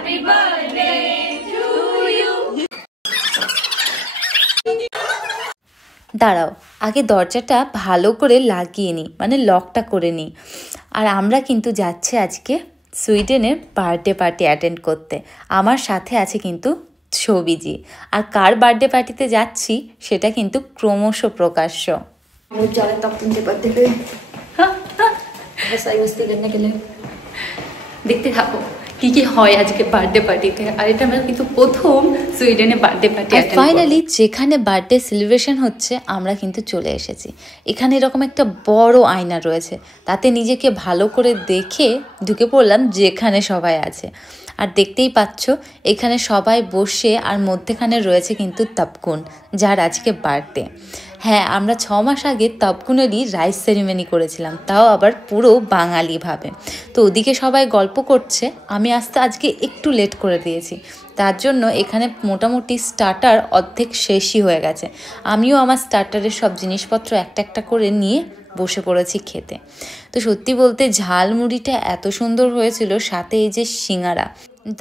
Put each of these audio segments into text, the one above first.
Happy birthday to you. দাঁড়াও, আগে দরজাটা ভালো করে লাগিয়ে নিই, মানে লকটা করে নিই। আর আমরা কিন্তু যাচ্ছি আজকে সুইডেনের বার্থডে পার্টি অ্যাটেন্ড করতে। আমার সাথে আছে কিন্তু ছবিজি। আর কার বার্থডে পার্টিতে যাচ্ছি সেটা কিন্তু ক্রমশ প্রকাশ্য। দেখতে থাকো কি কি হয় আজকে বার্থডে পার্টিতে। আর এটা আমরা কিন্তু প্রথম সুইডেনে বার্থডে পার্টি। ফাইনালি যেখানে বার্থডে সেলিব্রেশন হচ্ছে আমরা কিন্তু চলে এসেছি। এখানে এরকম একটা বড় আয়না রয়েছে, তাতে নিজেকে ভালো করে দেখে ঢুকে পড়লাম যেখানে সবাই আছে। আর দেখতেই পাচ্ছ এখানে সবাই বসে, আর মধ্যেখানে রয়েছে কিন্তু তাপকুন, যার আজকে বার্থডে। হ্যাঁ, আমরা 6 মাস আগে তাপকুনেরই রাইস সেরিমনি করেছিলাম, তাও আবার পুরো বাঙালিভাবে। তো ওদিকে সবাই গল্প করছে, আমি আসতে আজকে একটু লেট করে দিয়েছি, তার জন্য এখানে মোটামুটি স্টার্টার অর্ধেক শেষই হয়ে গেছে। আমিও আমার স্টার্টারের সব জিনিসপত্র একটা একটা করে নিয়ে বসে পড়েছি খেতে। তো সত্যি বলতে ঝালমুড়িটা এত সুন্দর হয়েছিল, সাথে এই যে সিঙ্গারা,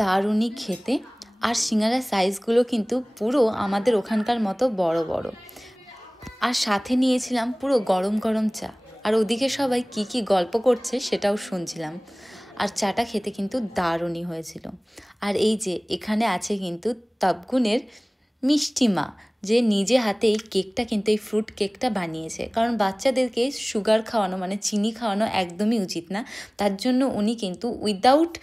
দারুণই খেতে। আর সিঙ্গারার সাইজগুলো কিন্তু পুরো আমাদের ওখানকার মতো বড় বড়। আর সাথে নিয়েছিলাম পুরো গরম গরম চা। আর ওদিকে সবাই কি কি গল্প করছে সেটাও শুনছিলাম। আর চাটা খেতে কিন্তু দারুণই হয়েছিল। আর এই যে এখানে আছে কিন্তু তাপকুনের মিষ্টি মা, যে নিজে হাতে এই কেকটা কিন্তু এই ফ্রুট কেকটা বানিয়েছে। কারণ বাচ্চাদেরকে সুগার খাওয়ানো মানে চিনি খাওয়ানো একদমই উচিত না, তার জন্য উনি কিন্তু উইদাউট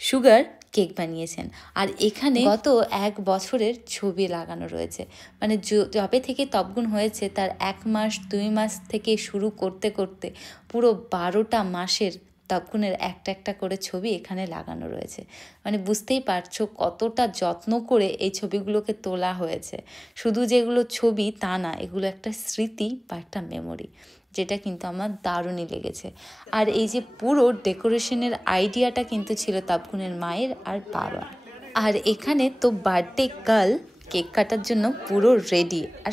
সুগার কেক বানিয়েছেন। আর এখানে গত 1 বছরের ছবি লাগানো রয়েছে, মানে যবে থেকে তাপকুন হয়েছে তার 1 মাস 2 মাস থেকে শুরু করতে করতে পুরো 12টা মাসের তাপকুনের একটা একটা করে ছবি এখানে লাগানো রয়েছে। মানে বুঝতেই পারছো কতটা যত্ন করে এই ছবিগুলোকে তোলা হয়েছে। শুধু যেগুলো ছবি তা না, এগুলো একটা স্মৃতি বা একটা মেমোরি, যেটা কিন্তু আমার দারুণই লেগেছে। আর এই যে পুরো ডেকোরেশনের আইডিয়াটা কিন্তু ছিল তাপকুনের মায়ের আর বাবা। আর এখানে তো বার্থডে গার্ল কেক কাটার জন্য পুরো রেডি। আর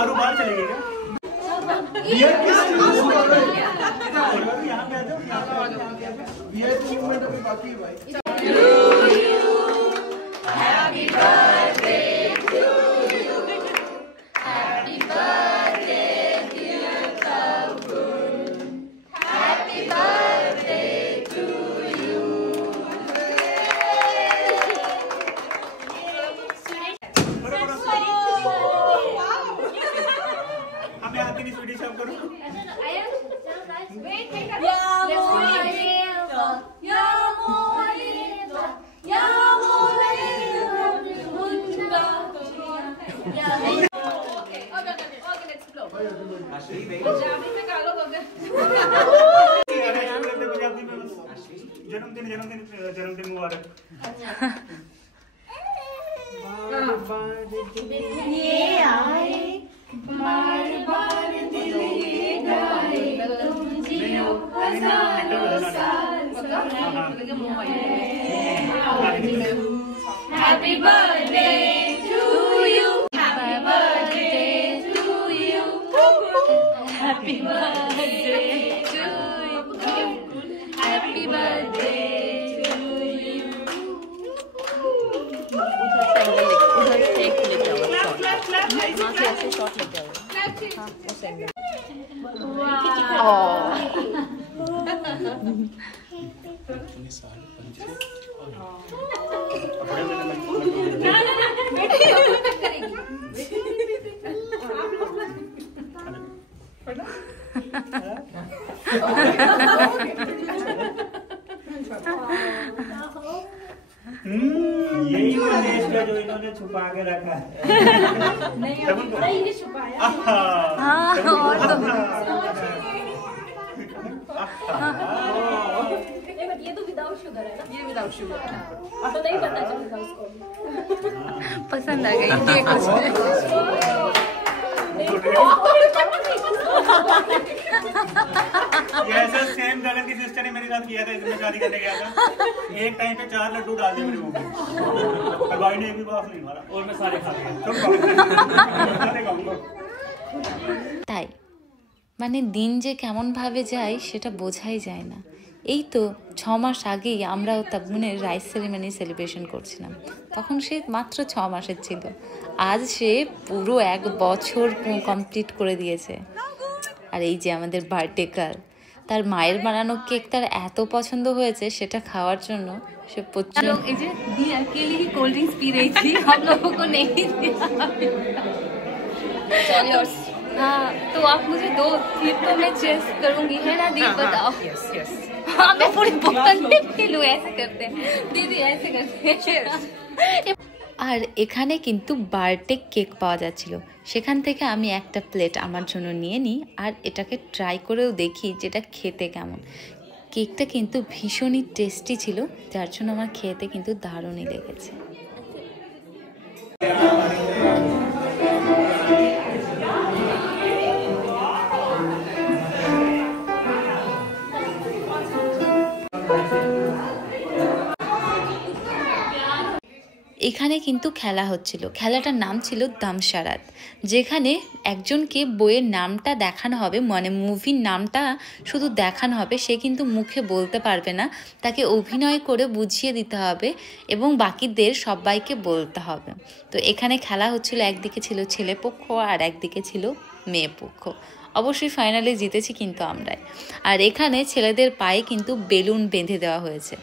आरू बाहर चलेगी क्या? Happy birthday to you. Happy birthday dear Taukun. Happy birthday to you. हमें आती नहीं स्वीडिश आप करो। जन्मदिन मुबारक। ये आए बार बार दिल ये गाए तुम जियो हजारों साल। Happy birthday to you. Happy birthday to you. Happy birthday to you. Happy birthday to you. उधर से एक लेते आओ, वहाँ से ऐसे शॉट लेते आओ। हाँ, वो सेंड। यही देश का जो इन्होंने छुपा के रखा है। नहीं छुपाया। हाँ, और तो ये तो विदाउट शुगर है ना? ये विदाउट शुगर है, तो नहीं पता चलता उसको। पसंद आ गई केक उसको। साथ किया था, इसमें शादी करने गया था, एक टाइम पे 4 लड्डू डाल दिए मेरे मुंह में और भाई ने एक भी बात नहीं मारा और मैं सारे खा गया। তাই মানে দিন যে কেমন ভাবে যায় সেটা বোঝাই যায় না। এই তো 6 মাস আগেই আমরাও তাবমুনের রাইস সেরিমনি সেলিব্রেশন করছিলাম, তখন সে মাত্র 6 মাসের ছিল। আজ সে পুরো 1 বছর কমপ্লিট করে দিয়েছে। আর এই যে আমাদের বার্থডে গার্ল, তার মায়ের বানানো কেক তার এত পছন্দ হয়েছে, সেটা খাওয়ার জন্য সে প্রচুর। এই যে दी अकेली ही कोल्ड ड्रिंक्स पी रही थी, हम लोगों को नहीं दिया। हाँ तो आप मुझे दो, फिर तो मैं चेस करूंगी, है ना दी? बताओ। Yes yes. हाँ मैं पूरी बोतल में पी लूं, ऐसे करते हैं दीदी, ऐसे करते हैं। আর এখানে কিন্তু বার্থডে কেক পাওয়া যাচ্ছিল, সেখান থেকে আমি একটা প্লেট আমার জন্য নিয়ে নিই আর এটাকে ট্রাই করেও দেখি যেটা খেতে কেমন। কেকটা কিন্তু ভীষণই টেস্টি ছিল, যার জন্য আমার খেতে কিন্তু দারুণই লেগেছে। এখানে কিন্তু খেলা হচ্ছিল, খেলাটার নাম ছিল দামসারাত, যেখানে একজনকে বইয়ের নামটা দেখানো হবে, মানে মুভির নামটা শুধু দেখানো হবে, সে কিন্তু মুখে বলতে পারবে না, তাকে অভিনয় করে বুঝিয়ে দিতে হবে এবং বাকিদের সবাইকে বলতে হবে। তো এখানে খেলা হচ্ছিল, একদিকে ছিল ছেলে পক্ষ আর একদিকে ছিল মেয়ে পক্ষ। অবশ্যই ফাইনালে জিতেছি কিন্তু আমরাই। আর এখানে ছেলেদের পায়ে কিন্তু বেলুন বেঁধে দেওয়া হয়েছে,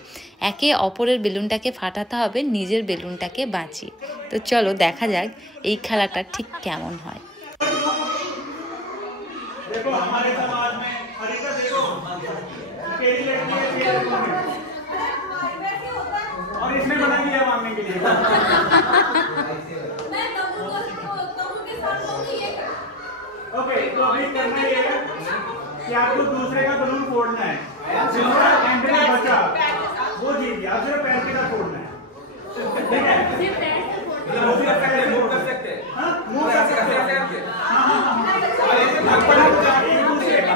একে অপরের বেলুনটাকে ফাটাতে হবে নিজের বেলুনটাকে বাঁচিয়ে। তো চলো দেখা যাক এই খেলাটা ঠিক কেমন হয়। ओके तो अभी करना ये है कि आपको दूसरे का बलून फोड़ना है, जिसका एंट्री बचा वो जीत गया। सिर्फ पैर के साथ फोड़ना है, ठीक है? सिर्फ पैर से फोड़ना है, मूव कर सकते हैं, हां मूव कर सकते हैं, हां हां एक दूसरे का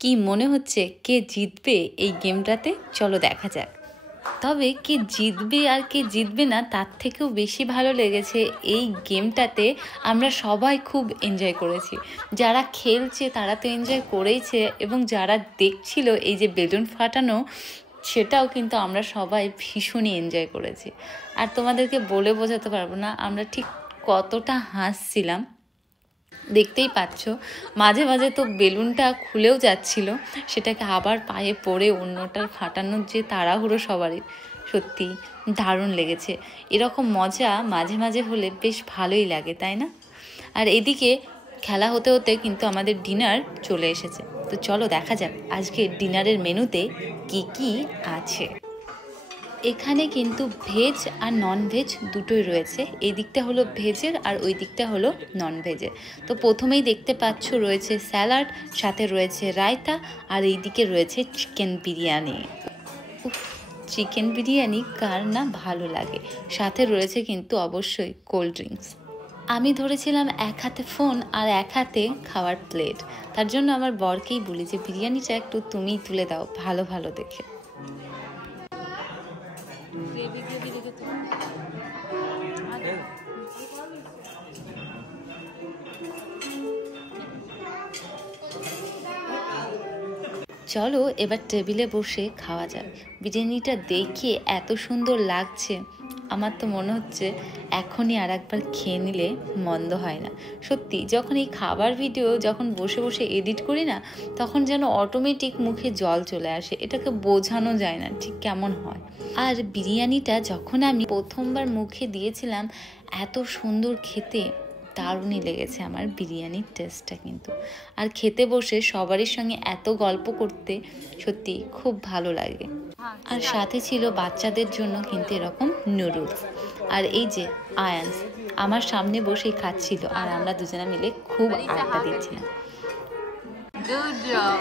কি মনে হচ্ছে কে জিতবে এই গেমটাতে? চলো দেখা যাক। তবে কে জিতবে আর কে জিতবে না তার থেকেও বেশি ভালো লেগেছে এই গেমটাতে আমরা সবাই খুব এনজয় করেছি। যারা খেলছে তারা তো এনজয় করেইছে এবং যারা দেখছিল এই যে বেলুন ফাটানো, সেটাও কিন্তু আমরা সবাই ভীষণই এনজয় করেছি। আর তোমাদেরকে বলে বোঝাতে পারবো না আমরা ঠিক কতটা হাসছিলাম। দেখতেই পাচ্ছ মাঝে মাঝে তো বেলুনটা খুলেও যাচ্ছিল, সেটাকে আবার পায়ে পড়ে অন্যটার ফাটানোর যে তাড়াহুড়ো সবারই, সত্যি দারুণ লেগেছে। এরকম মজা মাঝে মাঝে হলে বেশ ভালোই লাগে, তাই না? আর এদিকে খেলা হতে হতে কিন্তু আমাদের ডিনার চলে এসেছে। তো চলো দেখা যাক আজকে ডিনারের মেনুতে কি কি আছে। এখানে কিন্তু ভেজ আর নন ভেজ দুটোই রয়েছে, এই দিকটা হলো ভেজের আর ওই দিকটা হলো নন ভেজের। তো প্রথমেই দেখতে পাচ্ছ রয়েছে স্যালাড, সাথে রয়েছে রায়তা, আর এই দিকে রয়েছে চিকেন বিরিয়ানি। চিকেন বিরিয়ানি কার না ভালো লাগে, সাথে রয়েছে কিন্তু অবশ্যই কোল্ড ড্রিঙ্কস। আমি ধরেছিলাম এক হাতে ফোন আর এক হাতে খাওয়ার প্লেট, তার জন্য আমার বরকেই বলি যে বিরিয়ানিটা একটু তুমিই তুলে দাও ভালো ভালো দেখে। চলো এবার টেবিলে বসে খাওয়া যাক। বিরিয়ানিটা দেখে এত সুন্দর লাগছে, আমার তো মনে হচ্ছে এখনই আর একবার খেয়ে নিলে মন্দ হয় না। সত্যি যখন এই খাবার ভিডিও যখন বসে বসে এডিট করি না, তখন যেন অটোমেটিক মুখে জল চলে আসে, এটাকে বোঝানো যায় না ঠিক কেমন হয়। আর বিরিয়ানিটা যখন আমি প্রথমবার মুখে দিয়েছিলাম এত সুন্দর খেতে, দারুণই লেগেছে আমার বিরিয়ানির টেস্টটা কিন্তু। আর খেতে বসে সবারই সঙ্গে এত গল্প করতে সত্যি খুব ভালো লাগে। আর সাথে ছিল বাচ্চাদের জন্য কিন্তু এরকম নুডলস। আর এই যে আয়ান্স আমার সামনে বসেই খাচ্ছিল আর আমরা দুজনে মিলে খুব আড্ডা দিচ্ছিলাম। Good job.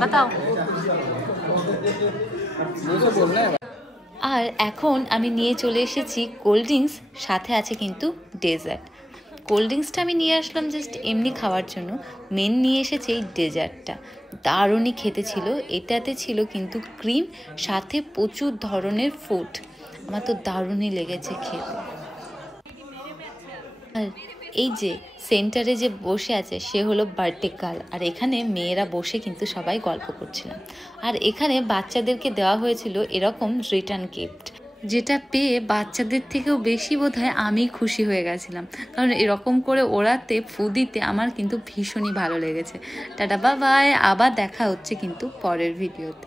বাতাও। আর এখন আমি নিয়ে চলে এসেছি কোল্ড ড্রিঙ্কস, সাথে আছে কিন্তু ডেজার্ট। কোল্ড ড্রিঙ্কসটা আমি নিয়ে আসলাম জাস্ট এমনি খাওয়ার জন্য, মেন নিয়ে এসেছে এই ডেজার্টটা। দারুণই খেতে ছিল, এটাতে ছিল কিন্তু ক্রিম, সাথে প্রচুর ধরনের ফুড। আমার তো দারুণই লেগেছে খেতে। আর এই যে সেন্টারে যে বসে আছে সে হলো বার্থডে গার্ল, আর এখানে মেয়েরা বসে কিন্তু সবাই গল্প করছিলাম। আর এখানে বাচ্চাদেরকে দেওয়া হয়েছিল এরকম রিটার্ন গিফট, যেটা পেয়ে বাচ্চাদের থেকেও বেশি বোধহয় আমি খুশি হয়ে গেছিলাম, কারণ এরকম করে ওড়াতে ফু দিতে আমার কিন্তু ভীষণই ভালো লেগেছে। টাটা বাই বাই, আবার দেখা হচ্ছে কিন্তু পরের ভিডিওতে।